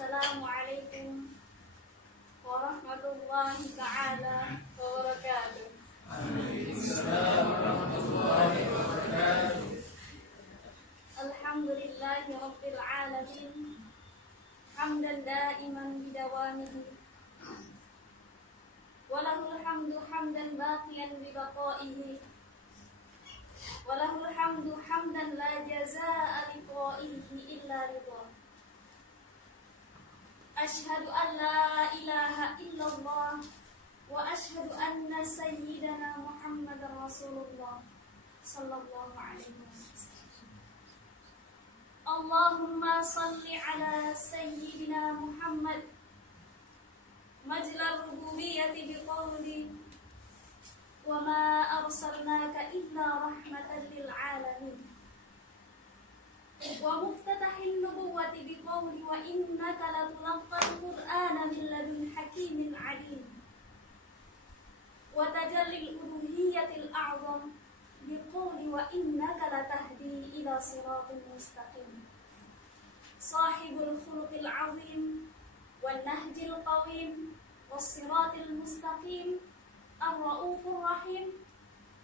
Assalamualaikum warahmatullahi ta'ala wabarakatuh. Waalaikumsalam warahmatullahi wabarakatuh. Alhamdulillahi rabbil alamin. Hamdan daiman bidawamihi. Walahul hamdu hamdan baqiyan bibaqaihi. Walahul hamdu hamdan la jazaa'a liqa'ihi illa ridha. Ashhadu an la ilaha illallah wa ashhadu anna sayyidana Muhammadar Rasulullah sallallahu alaihi wasallam. Allahumma salli ala sayyidina Muhammad majlal rububiyyati biqawli wa ma arsalnaka illa rahmatan lil alamin. Wa muftatahin nubuwati biqawli wa innaka latulaqqal qur'ana min ladun hakimin alim. Wa tajallil uluhiyyatil a'zam biqawli wa innaka latahdi ila siratin mustaqim. Sahibul khuluqil azim wan nahjil qawim was siratil mustaqim ar-raufur rahim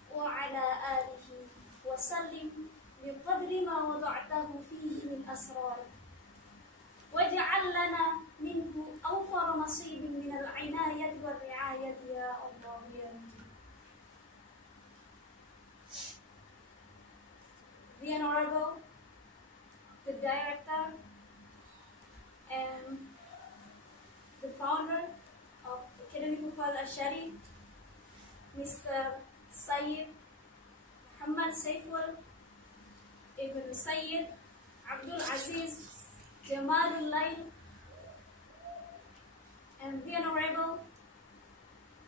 wa ala alihi wa sallim biqadri ma wada'tahu fihi min asrar waj'al lana minhu awfar nasibin min al-inayati wal ri'ayati ya Allah ya Mujib. The Honorable, the Director and the founder of Academy Hufaz Al-Sharif, Mr. Sayyid Muhammad Saiful Ibn Sayyid Abdul Aziz Jamalul Layl, and the Honorable,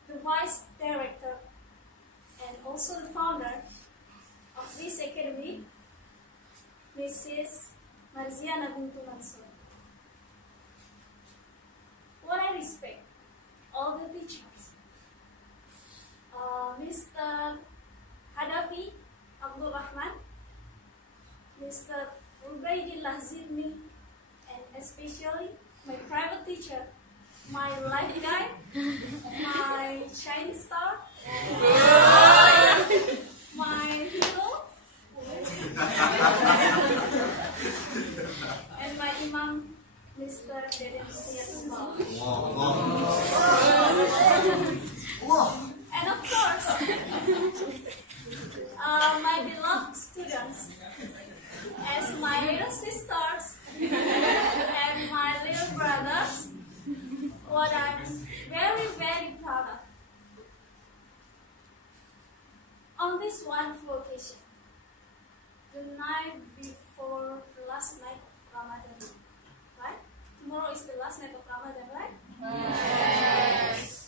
the Vice Director and also the founder of this academy, Mrs. Marziana Bintu Mansur. What I respect all the teachers, Mr. Hadafi Abdul Rahman, Mr. Ubaidillah Zilmi, and especially my private teacher, my life guide, my shining star, my hero, and my imam, Mr. Deden Siyatullah. And of course, my beloved students, as my little sisters and my little brothers, what I'm very, very proud of. On this wonderful occasion, the night before the last night of Ramadan, right? Tomorrow is the last night of Ramadan, right? Yes.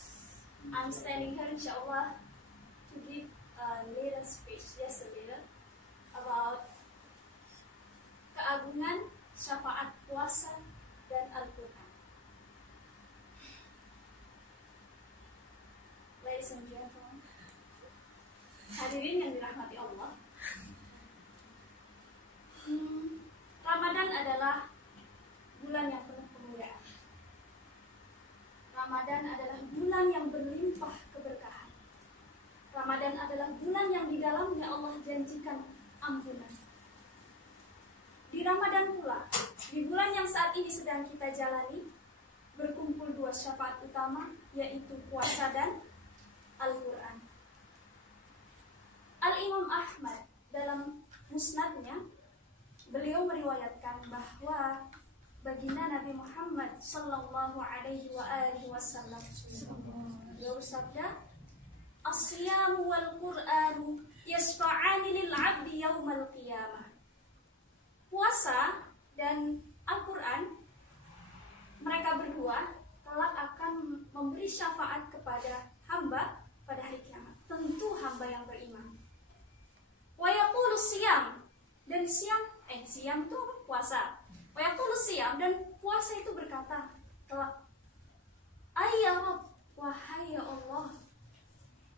I'm standing here, inshallah, to give a little speech, just a little, about keagungan syafaat puasa dan Al-Quran. Ladies and gentlemen, hadirin yang dirahmati Allah, Ramadan adalah bulan yang penuh kemuliaan. Ramadan adalah bulan yang berlimpah keberkahan. Ramadan adalah bulan yang di dalamnya Allah janjikan ampunan. Di Ramadan pula, di bulan yang saat ini sedang kita jalani, berkumpul dua syafaat utama, yaitu puasa dan Al-Quran. Al-Imam Ahmad dalam musnadnya, beliau meriwayatkan bahwa baginda Nabi Muhammad sallallahu alaihi wasallam beliau bersabda, "As-siyamu wal Qur'anu yasfa'ani lil 'abdi yaumal qiyamah." Puasa dan Al-Quran, mereka berdua kelak akan memberi syafaat kepada hamba pada hari kiamat. Tentu hamba yang beriman. Wa yaqulu siyam, dan siam itu puasa. Wa yaqulu siyam, dan puasa itu berkata kelak, "Ayya Rabb, wahai ya Allah,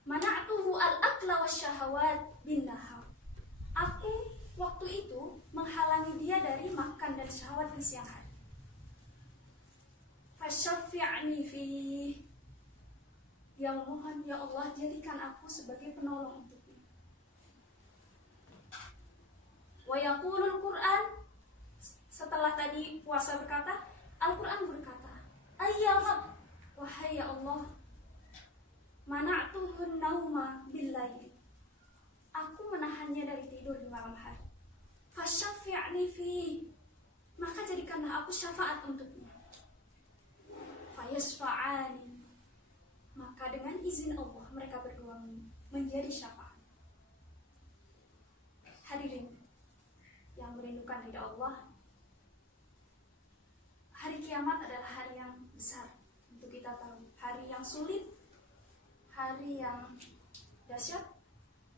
mana'tuhu al-akla wasyahawat bin nahar." Aku waktu itu menghalangi dia dari makan dan syahwat di siang hari. Fasyafi'ni fi. Yang mohon ya Allah jadikan aku sebagai penolong untuknya. Wa yaqulul Qur'an, setelah tadi puasa berkata, Al-Qur'an berkata, ayya Rabb, wahai ya Allah, mana'tuhun nauma billail, aku menahannya dari tidur di malam hari. Fasyafi'ni fi, maka jadikanlah aku syafaat untuknya. Fayasfa'ani, maka dengan izin Allah mereka berdua menjadi syafaat. Hadirin yang merindukan ridha Allah, hari kiamat adalah hari yang besar untuk kita tahu. Hari yang sulit, hari yang dahsyat,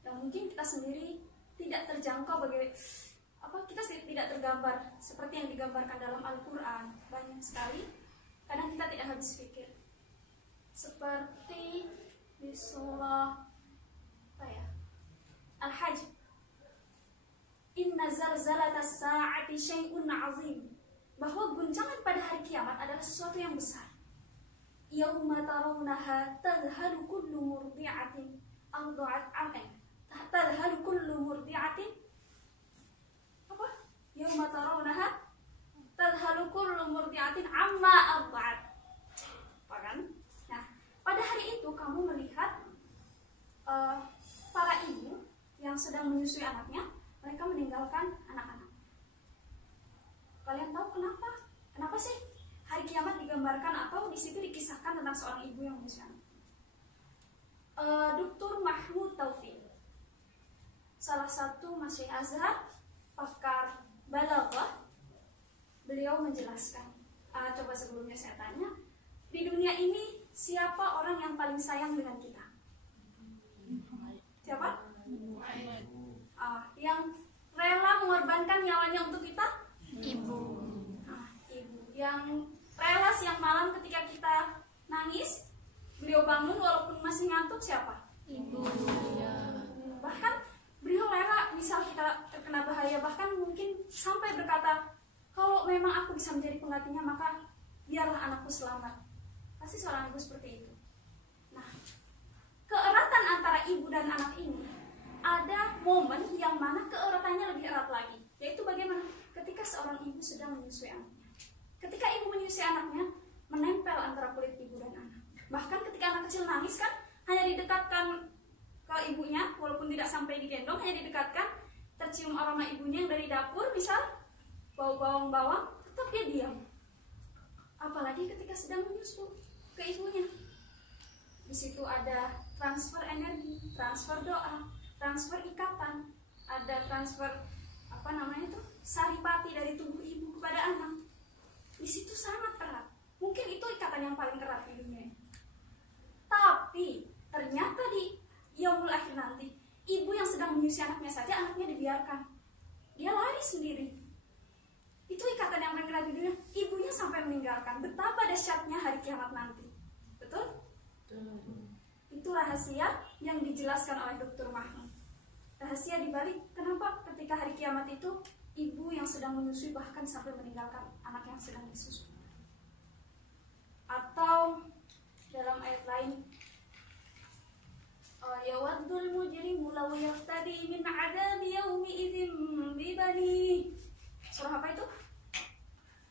yang mungkin kita sendiri tidak terjangkau kita tidak tergambar seperti yang digambarkan dalam Al-Quran. Banyak sekali, kadang kita tidak habis pikir. Seperti di surah Al-Hajj, inna zalzalatas sa'ati syai'un 'azim, bahwa guncangan pada hari kiamat adalah sesuatu yang besar. Yauma tarawunaha tadhhalu kullu murdi'atin arda'at am'an, tadhhalu kullu murdi'atin apa? Yauma tarawunaha tadhhalu kullu murdi'atin amma arda'at. Apa kan? Nah, pada hari itu kamu melihat para ibu yang sedang menyusui anaknya, mereka meninggalkan anak-anak. Kalian tahu kenapa? Kenapa sih hari kiamat digambarkan atau di situ dikisahkan tentang seorang ibu yang menyusui anak? Dr. Mahmud Taufik, salah satu Masyaikh Azhar, pakar balaghah, beliau menjelaskan. Coba sebelumnya saya tanya, di dunia ini siapa orang yang paling sayang dengan kita? Siapa? Yang rela mengorbankan nyawanya untuk kita? Ibu. Ibu. Yang rela siang malam ketika kita nangis, beliau bangun walaupun masih ngantuk, siapa? Ibu. Bahkan beliau rela misal kita terkena bahaya, bahkan mungkin sampai berkata, kalau memang aku bisa menjadi penggantinya, maka biarlah anakku selamat. Pasti seorang ibu seperti itu. Nah, keeratan antara ibu dan anak ini, ada momen yang mana keeratannya lebih erat lagi, yaitu bagaimana? Ketika seorang ibu sedang menyusui anaknya. Ketika ibu menyusui anaknya, menempel antara kulit ibu dan anak. Bahkan ketika anak kecil nangis kan, hanya didekatkan ke ibunya, walaupun tidak sampai digendong, hanya didekatkan, tercium aroma ibunya yang dari dapur, misal bau bawang-bawang, tetap dia diam. Apalagi ketika sedang menyusu ke ibunya. Di situ ada transfer energi, transfer doa, transfer ikatan, ada transfer saripati dari tubuh ibu kepada anak. Di situ sangat erat. Mungkin itu ikatan yang paling erat di dunia. Tapi ternyata di yaumul akhir nanti, ibu yang sedang menyusui anaknya saja, anaknya dibiarkan, dia lari sendiri. Itu ikatan yang paling erat di dunia. Ibunya sampai meninggalkan. Betapa dahsyatnya hari kiamat nanti. Betul? Itu rahasia yang dijelaskan oleh Dr. Mahmud. Rahasia dibalik kenapa ketika hari kiamat itu ibu yang sedang menyusui bahkan sampai meninggalkan anak yang sedang disusui. Atau dalam ayat lain, yawaddul mujrimu law yaftadi min 'adzabi yaumi idzin bi bani. Surah apa itu?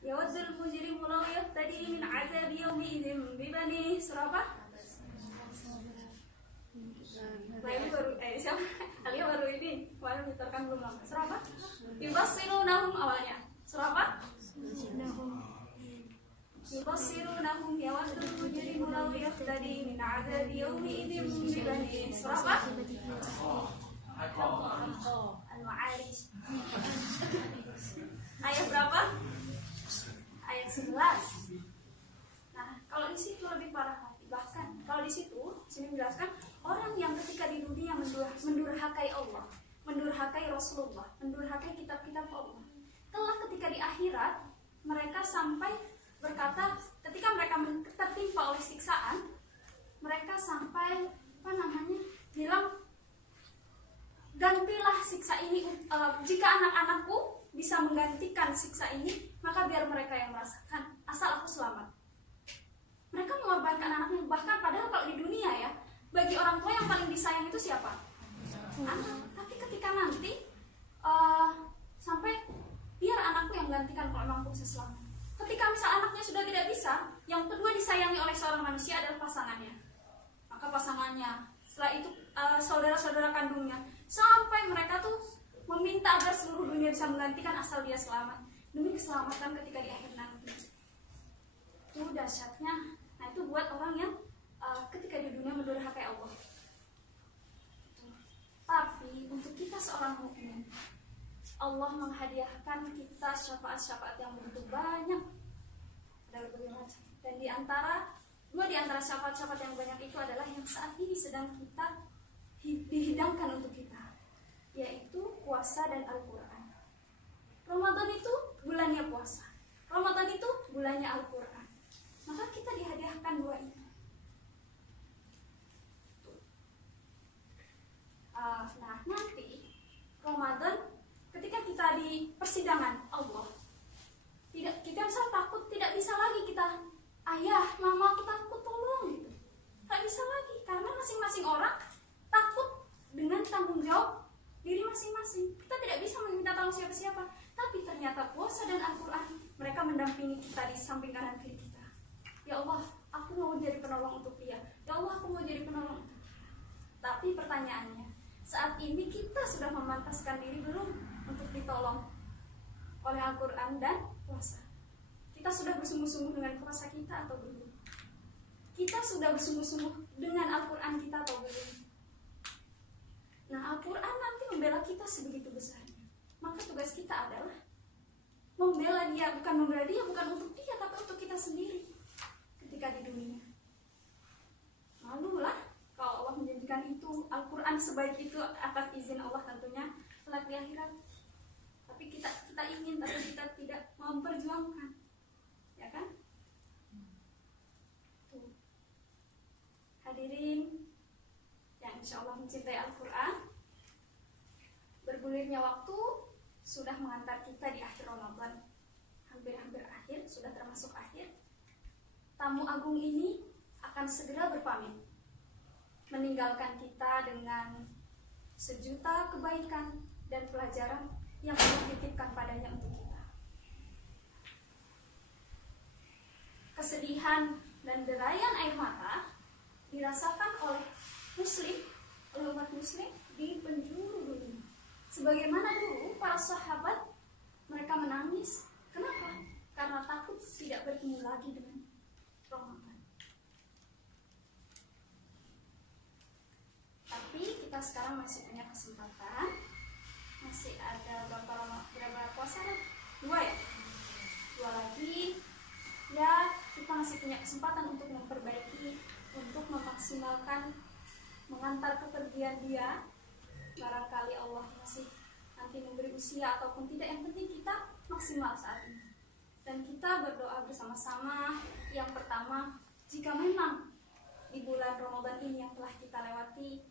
Yawaddul mujrimu law yaftadi min 'adzabi yaumi idzin bi bani. Surah apa? Lain baru siapa? Alia baru ini, kemarin diterkan belum lama. Surah apa? Yubassirunahum awalnya. Surah apa? Yubassirunahum yawaddul mujrimu law yaftadi min 'adzabi yaumi idzin bi bani. Surah apa? Al-Ma'arij. Ayat berapa? Ayat 11. Nah, kalau di situ lebih parah lagi. Bahkan kalau di sini menjelaskan orang yang ketika di dunia mendurhakai Allah, mendurhakai Rasulullah, mendurhakai kitab-kitab Allah, kelak ketika di akhirat mereka sampai berkata, ketika mereka tertimpa oleh siksaan, mereka sampai bilang, gantilah siksa ini, jika anak-anakku bisa menggantikan siksa ini, maka biar mereka yang merasakan, asal aku selamat. bagi orang tua yang paling disayang itu siapa? Anak. Tapi ketika nanti sampai biar anakku yang gantikan kalau memang aku bisa selamat. Ketika misal anaknya sudah tidak bisa, yang kedua disayangi oleh seorang manusia adalah pasangannya. Maka pasangannya, setelah itu saudara-saudara kandungnya, sampai mereka tuh meminta agar seluruh dunia bisa menggantikan asal dia selamat, demi keselamatan ketika di akhir nanti. Itu dahsyatnya. Nah itu buat orang yang ketika di dunia mendurhakai Allah. Tapi untuk kita seorang mukmin, Allah menghadiahkan kita syafaat-syafaat yang begitu banyak. Ada berbagai macam. Dan dua di antara syafaat-syafaat yang banyak itu adalah yang saat ini sedang kita dihidangkan untuk kita, yaitu puasa dan Al-Quran. Ramadan itu bulannya puasa, Ramadan itu bulannya Al-Quran. Maka kita dihadiahkan dua itu. Nah nanti Ramadan ketika kita di persidangan Allah, kita misal takut, tidak bisa lagi kita, ayah, mama aku takut, tolong gitu. Tak bisa lagi karena masing-masing orang takut dengan tanggung jawab diri masing-masing. Kita tidak bisa meminta tolong siapa-siapa. Tapi ternyata puasa dan Al-Quran, mereka mendampingi kita di samping kanan kiri kita. Ya Allah, aku mau jadi penolong untuk dia. Ya Allah, aku mau jadi penolong untuk dia. Tapi pertanyaannya, saat ini kita sudah memantaskan diri belum untuk ditolong oleh Al-Quran dan puasa? Kita sudah bersungguh-sungguh dengan puasa kita atau belum? Kita sudah bersungguh-sungguh dengan Al-Quran kita atau belum? Nah, Al-Quran nanti membela kita sebegitu besarnya. Maka tugas kita adalah membela dia, bukan untuk dia, tapi untuk kita sendiri ketika di dunia. Malulah kalau Allah menjanjikan itu, Al-Quran sebaik itu atas izin Allah tentunya kelak di akhirat. Tapi kita ingin, tapi kita tidak memperjuangkan, ya kan? Tuh. Hadirin yang insya Allah mencintai Al-Quran, bergulirnya waktu sudah mengantar kita di akhir Ramadan, hampir-hampir akhir, sudah termasuk akhir. Tamu agung ini akan segera berpamit, meninggalkan kita dengan sejuta kebaikan dan pelajaran yang Allah titipkan padanya untuk kita. Kesedihan dan derayan air mata dirasakan oleh umat muslim di penjuru dunia. Sebagaimana dulu para sahabat, mereka menangis. Kenapa? Karena takut tidak bertemu lagi dengan Ramadan. Tapi kita sekarang masih punya kesempatan, masih ada berapa puasa? 2 ya? 2 lagi. Ya, kita masih punya kesempatan untuk memperbaiki, untuk memaksimalkan, mengantar kepergian dia. Barangkali Allah masih nanti memberi usia ataupun tidak, yang penting kita maksimal saat ini. Dan kita berdoa bersama-sama. Yang pertama, jika memang di bulan Ramadan ini yang telah kita lewati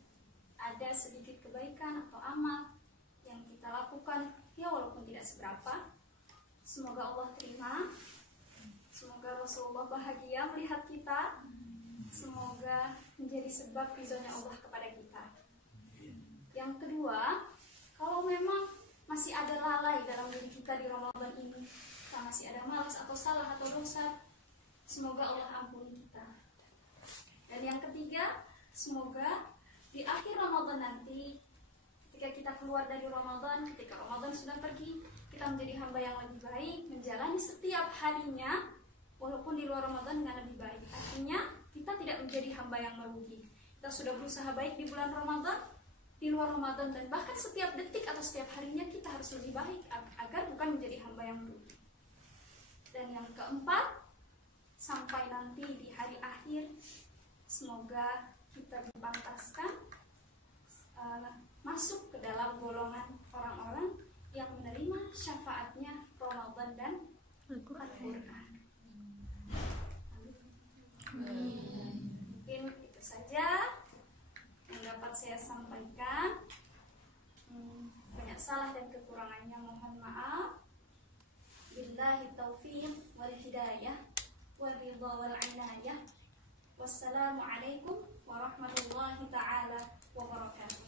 ada sedikit kebaikan atau amal yang kita lakukan, ya walaupun tidak seberapa, semoga Allah terima. Semoga Rasulullah bahagia melihat kita. Semoga menjadi sebab ridhonya Allah kepada kita. Yang kedua, kalau memang masih ada lalai dalam diri kita di Ramadan ini, kita masih ada malas atau salah atau dosa, semoga Allah ampuni kita. Dan yang ketiga, semoga di akhir Ramadan nanti, ketika kita keluar dari Ramadan, ketika Ramadan sudah pergi, kita menjadi hamba yang lebih baik, menjalani setiap harinya walaupun di luar Ramadan dengan lebih baik. Artinya kita tidak menjadi hamba yang merugi. Kita sudah berusaha baik di bulan Ramadan, di luar Ramadan, dan bahkan setiap detik atau setiap harinya kita harus lebih baik agar bukan menjadi hamba yang merugi. Dan yang keempat, sampai nanti di hari akhir, semoga kita dipantaskan masuk ke dalam golongan orang-orang yang menerima syafaatnya Ramadan dan Al-Quran. Mungkin itu saja yang dapat saya sampaikan. Banyak salah dan kekurangannya mohon maaf. Billahi taufiq wal hidayah wal ridha wal inayah. Wassalamualaikum warahmatullahi taala wabarakatuh.